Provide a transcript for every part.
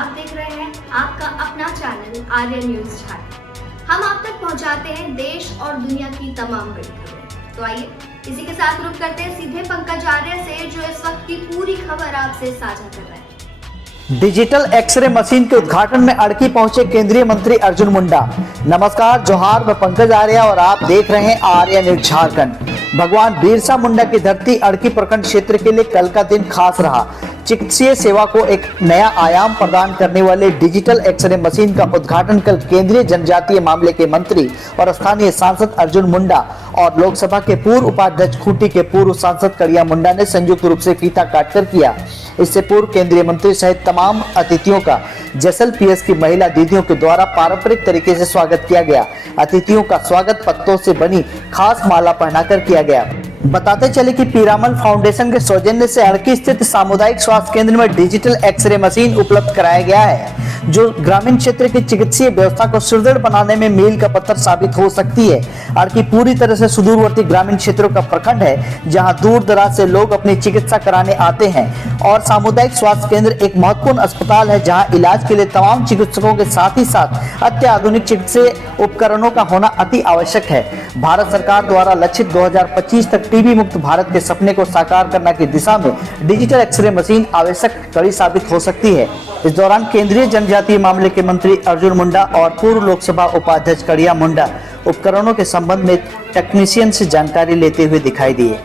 आप देख रहे हैं आपका अपना चैनल आर्य न्यूज झारखंड। हम आप तक पहुंचाते हैं देश और दुनिया की तमाम बड़ी खबरें। तो आइए इसी के साथ रुक करते हैं सीधे पंकज आर्य से, जो इस वक्त की पूरी खबर आपसे साझा कर रहे हैं। डिजिटल एक्सरे मशीन के उद्घाटन में अड़की पहुंचे केंद्रीय मंत्री अर्जुन मुंडा। नमस्कार, जोहार, मैं पंकज आर्य और आप देख रहे हैं आर्य न्यूज झारखंड। भगवान बिरसा मुंडा की धरती अड़की प्रखंड क्षेत्र के लिए कल का दिन खास रहा। चिकित्सीय सेवा को एक नया आयाम प्रदान करने वाले डिजिटल एक्सरे मशीन का उद्घाटन कल केंद्रीय जनजातीय मामले के मंत्री और स्थानीय सांसद अर्जुन मुंडा और लोकसभा के पूर्व उपाध्यक्ष खूंटी के पूर्व सांसद कड़िया मुंडा ने संयुक्त रूप से फीता काटकर किया। इससे पूर्व केंद्रीय मंत्री सहित तमाम अतिथियों का जैसल पीएस की महिला दीदियों के द्वारा पारंपरिक तरीके से स्वागत किया गया। अतिथियों का स्वागत पत्तों से बनी खास माला पहनाकर किया गया। बताते चले कि पीरामल फाउंडेशन के सौजन्य से अड़की स्थित सामुदायिक स्वास्थ्य केंद्र में डिजिटल एक्सरे मशीन उपलब्ध कराया गया है, जो ग्रामीण क्षेत्र की चिकित्सीय व्यवस्था को सुदृढ़ बनाने में मील का पत्थर साबित हो सकती है। अड़की पूरी तरह से सुदूरवर्ती ग्रामीण क्षेत्रों का प्रखंड है, जहां दूर दराज से लोग अपनी चिकित्सा कराने आते हैं और सामुदायिक स्वास्थ्य केंद्र एक महत्वपूर्ण अस्पताल है, जहां इलाज के लिए तमाम चिकित्सकों के साथ ही साथ अत्याधुनिक चिकित्सीय उपकरणों का होना अति आवश्यक है। भारत सरकार द्वारा लक्षित 2025 तक टीबी मुक्त भारत के सपने को साकार करने की दिशा में डिजिटल एक्सरे मशीन आवश्यक कड़ी साबित हो सकती है। इस दौरान केंद्रीय जनजातीय मामले के मंत्री अर्जुन मुंडा और पूर्व लोकसभा उपाध्यक्ष कड़िया मुंडा उपकरणों के संबंध में टेक्नीशियन से जानकारी लेते हुए दिखाई दिए।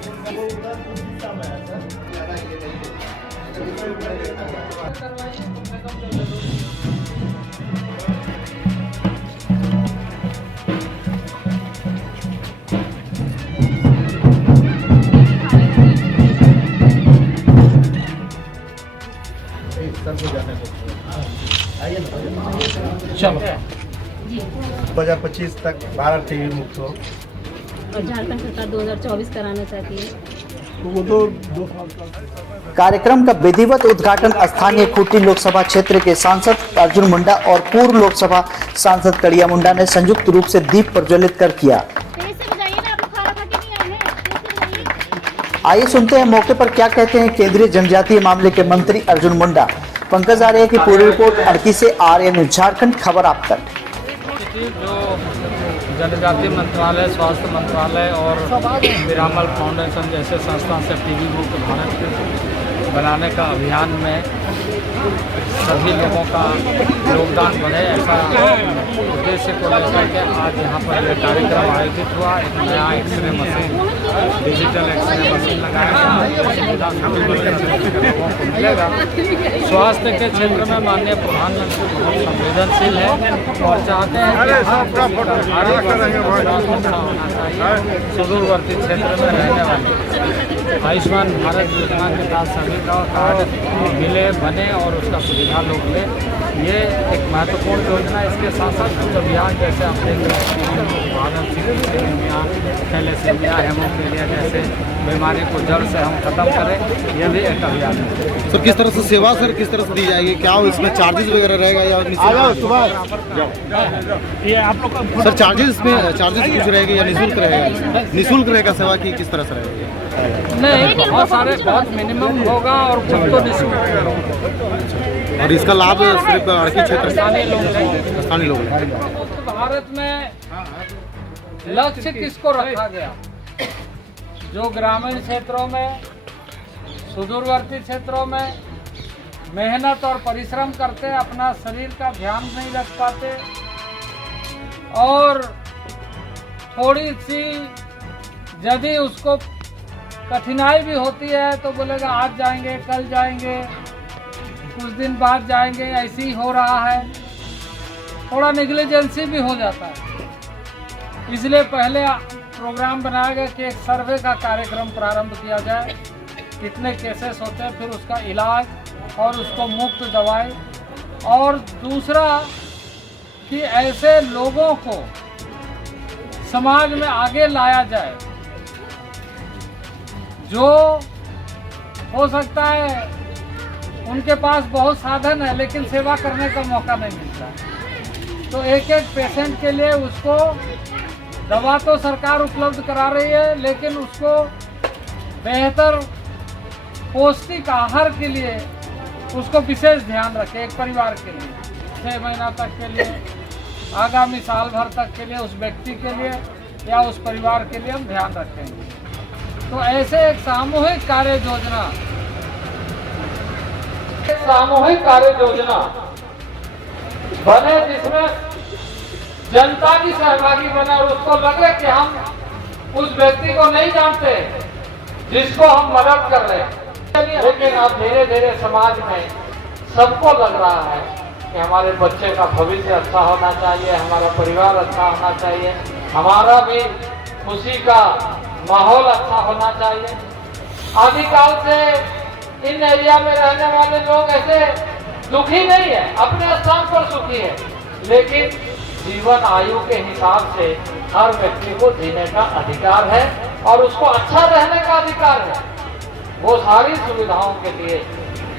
चलो 2025 तक भारत टीबी मुक्त हो और झारखंड सरकार 2024 कराना चाहती है। वो दो कार्यक्रम का विधिवत उद्घाटन स्थानीय खूंटी लोकसभा क्षेत्र के सांसद अर्जुन मुंडा और पूर्व लोकसभा सांसद कड़िया मुंडा ने संयुक्त रूप से दीप प्रज्वलित कर किया। आइए सुनते हैं मौके पर क्या कहते हैं केंद्रीय जनजातीय मामले के मंत्री अर्जुन मुंडा। पंकज आर्य की पूरी रिपोर्ट अड़की से आर्य न्यूज झारखंड, खबर आप तक। जो जनजातीय मंत्रालय, स्वास्थ्य मंत्रालय और पीरामल फाउंडेशन जैसे संस्था से टीबी मुक्त भारत बनाने का अभियान में सभी लोगों का योगदान बढ़े, ऐसा उद्देश्य को लेकर के आज यहाँ पर यह कार्यक्रम आयोजित हुआ। एक नया X-ray machine, digital X-ray machine लगाया लोगों को मिलेगा। स्वास्थ्य के क्षेत्र में माननीय प्रधानमंत्री बहुत संवेदनशील है और चाहते हैं कि सुदूरवर्ती क्षेत्र में रहने वाले आयुष्मान भारत योजना के तहत सभी का कार्ड मिले, बने और उसका सुविधा लोग ले। ये एक महत्वपूर्ण योजना। इसके साथ साथ कुछ अभियान जैसे अपने थैलेसीमिया, हेमोफीलिया जैसे बीमारी को जड़ से हम खत्म करें, यह भी एक अभियान है। सर किस तरह से सेवा किस तरह से दी जाएगी? क्या इसमें चार्जेस वगैरह रहेगा या ये आप लोग सर चार्जेस कुछ रहेगा या निःशुल्क रहेगा? निःशुल्क रहेगा सेवा की किस तरह से रहेगी? नहीं, बहुत मिनिमम होगा और कुछ तो निःशुल्क। और इसका लाभ सिर्फ अड़की क्षेत्र स्थानीय लोग भारत में लक्ष्य किसको रखा गया? जो ग्रामीण क्षेत्रों में, सुदूरवर्ती क्षेत्रों में मेहनत और परिश्रम करते, अपना शरीर का ध्यान नहीं रख पाते और थोड़ी सी यदि उसको कठिनाई भी होती है तो बोलेगा आज जाएंगे, कल जाएंगे, कुछ दिन बाद जाएंगे, ऐसे ही हो रहा है। थोड़ा नेग्लिजेंसी भी हो जाता है। इसलिए पहले प्रोग्राम बनाया गया कि एक सर्वे का कार्यक्रम प्रारंभ किया जाए, कितने केसेस होते हैं, फिर उसका इलाज और उसको मुफ्त दवाई। और दूसरा कि ऐसे लोगों को समाज में आगे लाया जाए जो हो सकता है उनके पास बहुत साधन है लेकिन सेवा करने का मौका नहीं मिलता है। तो एक एक पेशेंट के लिए उसको दवा तो सरकार उपलब्ध करा रही है, लेकिन उसको बेहतर पौष्टिक आहार के लिए उसको विशेष ध्यान रखें एक परिवार के लिए, 6 महीना तक के लिए, आगामी साल भर तक के लिए, उस व्यक्ति के लिए या उस परिवार के लिए हम ध्यान रखेंगे। तो ऐसे एक सामूहिक कार्य योजना बने जिसमें जनता भी सहभागी बने और उसको लगे कि हम उस व्यक्ति को नहीं जानते जिसको हम मदद कर रहे हैं। लेकिन अब धीरे धीरे समाज में सबको लग रहा है कि हमारे बच्चे का भविष्य अच्छा होना चाहिए, हमारा परिवार अच्छा होना चाहिए, हमारा भी खुशी का माहौल अच्छा होना चाहिए। आदिकाल से इन एरिया में रहने वाले लोग ऐसे दुखी नहीं है, अपने स्थान पर सुखी है, लेकिन जीवन आयु के हिसाब से हर व्यक्ति को जीने का अधिकार है और उसको अच्छा रहने का अधिकार है। वो सारी सुविधाओं के लिए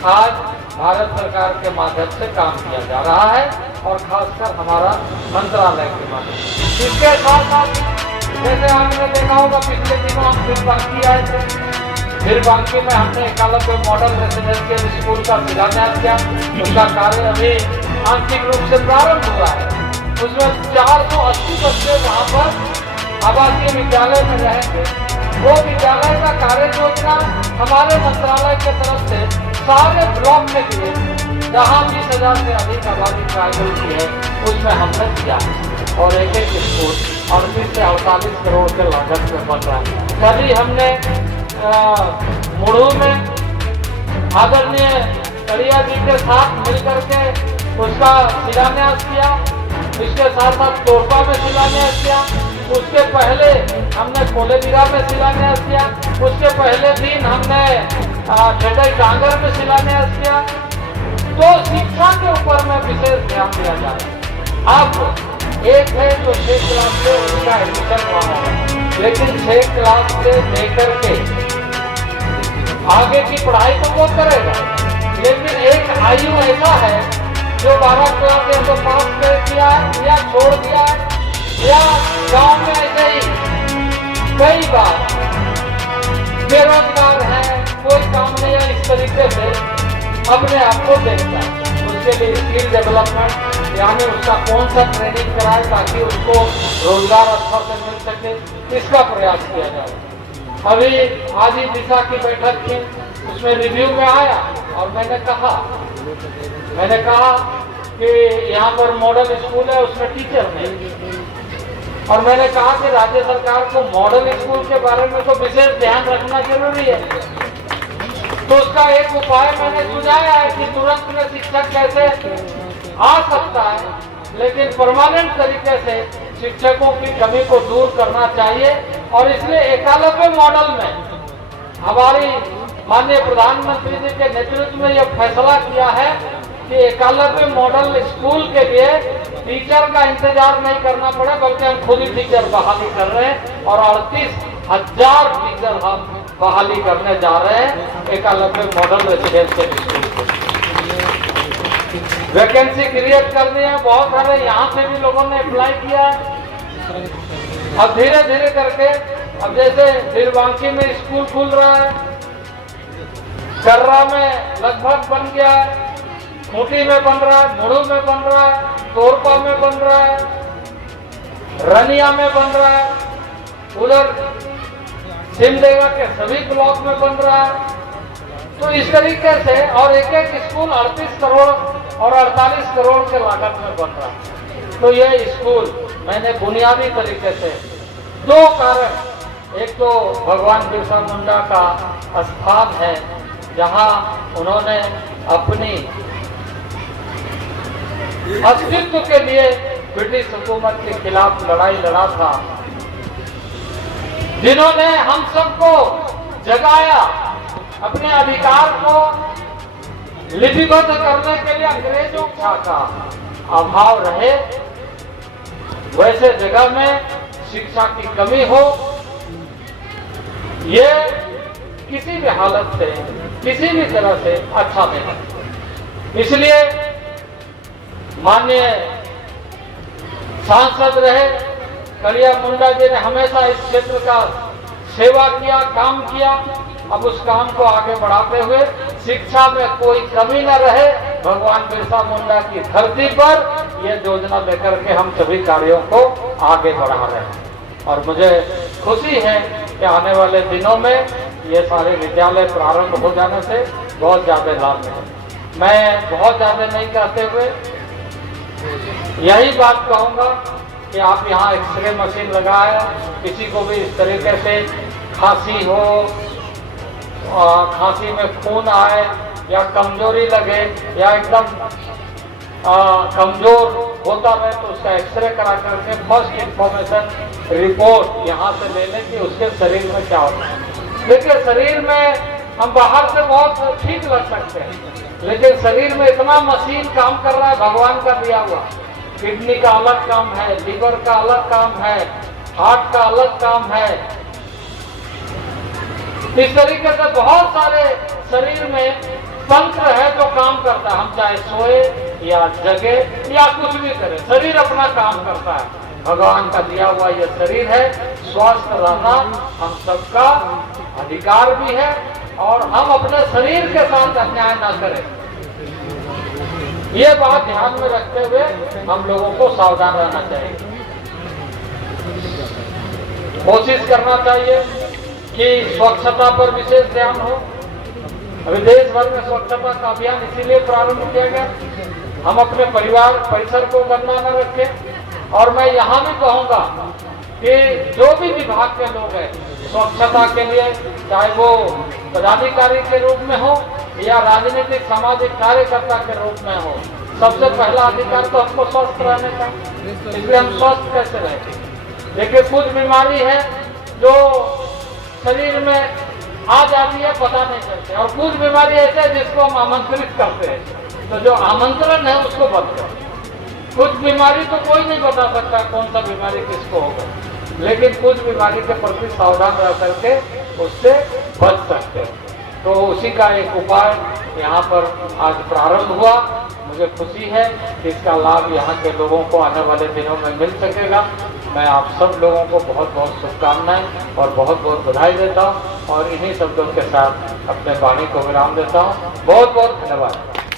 आज भारत सरकार के माध्यम से काम किया जा रहा है और खासकर हमारा मंत्रालय के माध्यम से। इसके साथ साथ जैसे आपने देखा होगा पिछले दिनों हम फिर बांकी आए थे, फिर बांकी में हमने एकलव्य मॉडल रेसिडेंशियल स्कूल का शिलान्यास किया। उसका कार्य अभी आंशिक रूप से प्रारंभ हुआ है। उसमें 480 बच्चे वहाँ पर आवासीय विद्यालय में रहेंगे। वो विद्यालय का कार्य योजना हमारे मंत्रालय की तरफ से सारे ब्लॉक में दिए, जहाँ 20,000 से अधिक आबादी ट्राइबल की है उसमें हमने किया और एक एक स्कूल 38 से 48 करोड़ के लागत में बन रहा है। कभी हमने मुड़ू में आदरणीय कड़िया जी के साथ मिलकर के उसका शिलान्यास किया। इसके साथ साथ तोरपा में शिलान्यास किया। उसके पहले हमने कोलेबिरा में शिलान्यास किया। उसके पहले दिन हमने ठेठई डांगर में शिलान्यास किया। तो शिक्षा के ऊपर में विशेष ध्यान दिया जा रहा है। अब एक है जो 6 क्लास से उनका एडमिशन हुआ है, लेकिन 6 क्लास से लेकर के आगे की पढ़ाई तो वो करेगा, लेकिन एक आयु ऐसा है जो 12 क्लास या तो पास कर दिया है या छोड़ दिया है, या गांव में ऐसे ही कई बार बेरोजगार है, कोई काम नहीं है, इस तरीके से अपने आप को देखता है। उसके लिए स्किल डेवलपमेंट यानी उसका कौन सा ट्रेनिंग कराए ताकि उसको रोजगार अच्छा से मिल सके, इसका प्रयास किया जाए। अभी आज ही दिशा की बैठक थी, उसमें रिव्यू में आया और मैंने कहा कि यहाँ पर मॉडल स्कूल है, उसमें टीचर नहीं, और मैंने कहा कि राज्य सरकार को मॉडल स्कूल के बारे में तो विशेष ध्यान रखना जरूरी है। तो उसका एक उपाय मैंने सुझाया है कि तुरंत में शिक्षक कैसे आ सकता है, लेकिन परमानेंट तरीके से शिक्षकों की कमी को दूर करना चाहिए। और इसलिए एकलव्य मॉडल में हमारी माननीय प्रधानमंत्री जी के नेतृत्व में यह फैसला किया है कि एकलव्य मॉडल स्कूल के लिए टीचर का इंतजार नहीं करना पड़े, बल्कि हम खुद ही टीचर बहाली कर रहे हैं और 38,000 टीचर हम बहाली करने जा रहे हैं एकलव्य मॉडल रेसिडेंशियल स्कूल को। वैकेंसी क्रिएट करनी है, बहुत सारे यहाँ से भी लोगों ने अप्लाई किया है। अब धीरे धीरे करके अब जैसे फिर बांकी में स्कूल खुल रहा है, कर्रा में लगभग बन गया है, खूंटी में बन रहा है, मुड़ू में बन रहा है, तोरपा में बन रहा है, रनिया में बन रहा है, उधर सिमडेगा के सभी ब्लॉक में बन रहा है। तो इस तरीके से और एक एक स्कूल 38 करोड़ और 48 करोड़ के लागत में बन रहा है। तो ये स्कूल मैंने बुनियादी तरीके से 2 कारण, एक तो भगवान बिरसा मुंडा का स्थान है जहां उन्होंने अपनी अस्तित्व के लिए ब्रिटिश हुकूमत के खिलाफ लड़ाई लड़ा था, जिन्होंने हम सबको जगाया, अपने अधिकार को लिपिबद्ध करने के लिए अंग्रेजों का अभाव रहे, वैसे जगह में शिक्षा की कमी हो, ये किसी भी हालत से किसी भी तरह से अच्छा नहीं। इसलिए माननीय सांसद रहे कड़िया मुंडा जी ने हमेशा इस क्षेत्र का सेवा किया, काम किया अब उस काम को आगे बढ़ाते हुए शिक्षा में कोई कमी न रहे, भगवान बिरसा मुंडा की धरती पर यह योजना लेकर के हम सभी कार्यों को आगे बढ़ा रहे हैं। और मुझे खुशी है कि आने वाले दिनों में ये सारे विद्यालय प्रारंभ हो जाने से बहुत ज़्यादा लाभ मिले। मैं बहुत ज़्यादा नहीं कहते हुए यही बात कहूँगा कि आप यहाँ एक्सरे मशीन लगाए, किसी को भी इस तरीके से खांसी हो, खांसी में खून आए या कमजोरी लगे या एकदम कमजोर होता है तो उसका एक्सरे करा करके फर्स्ट इंफॉर्मेशन रिपोर्ट यहाँ से लेने की उसके शरीर में क्या होता है। देखिए शरीर में हम बाहर से बहुत ठीक लग सकते हैं, लेकिन शरीर में इतना मशीन काम कर रहा है भगवान का दिया हुआ। किडनी का अलग काम है, लीवर का अलग काम है, हार्ट का अलग काम है। इस तरीके से बहुत सारे शरीर में तंत्र है जो काम करता है। हम चाहे सोए या जगे या कुछ भी करें, शरीर अपना काम करता है। भगवान का दिया हुआ ये शरीर है, स्वस्थ रहना हम सबका अधिकार भी है और हम अपने शरीर के साथ अन्याय ना करें। ये बात ध्यान में रखते हुए हम लोगों को सावधान रहना चाहिए। कोशिश करना चाहिए कि स्वच्छता पर विशेष ध्यान हो। अभी देश भर में स्वच्छता का अभियान इसीलिए प्रारंभ किया गया, हम अपने परिवार परिसर को गंदा न रखें। और मैं यहाँ भी कहूँगा कि जो भी विभाग के लोग हैं स्वच्छता के लिए, चाहे वो पदाधिकारी के रूप में हो या राजनीतिक सामाजिक कार्यकर्ता के रूप में हो, सबसे पहला अधिकार तो हमको स्वस्थ रहने का। इसलिए हम स्वस्थ कैसे रहेंगे? देखिए कुछ बीमारी है जो शरीर में आ जाती है, पता नहीं चलते, और कुछ बीमारी ऐसे है जिसको हम आमंत्रित करते हैं, तो जो आमंत्रण है उसको बंद करो। कुछ बीमारी तो कोई नहीं बता सकता कौन सा बीमारी किसको होगा, लेकिन कुछ बीमारी के प्रति सावधान रह करके उससे बच सकते हैं। तो उसी का एक उपाय यहाँ पर आज प्रारंभ हुआ। मुझे खुशी है कि इसका लाभ यहाँ के लोगों को आने वाले दिनों में मिल सकेगा। मैं आप सब लोगों को बहुत बहुत शुभकामनाएं और बहुत बहुत बधाई देता हूँ और इन्हीं शब्दों के साथ अपने वाणी को विराम देता हूँ। बहुत बहुत धन्यवाद।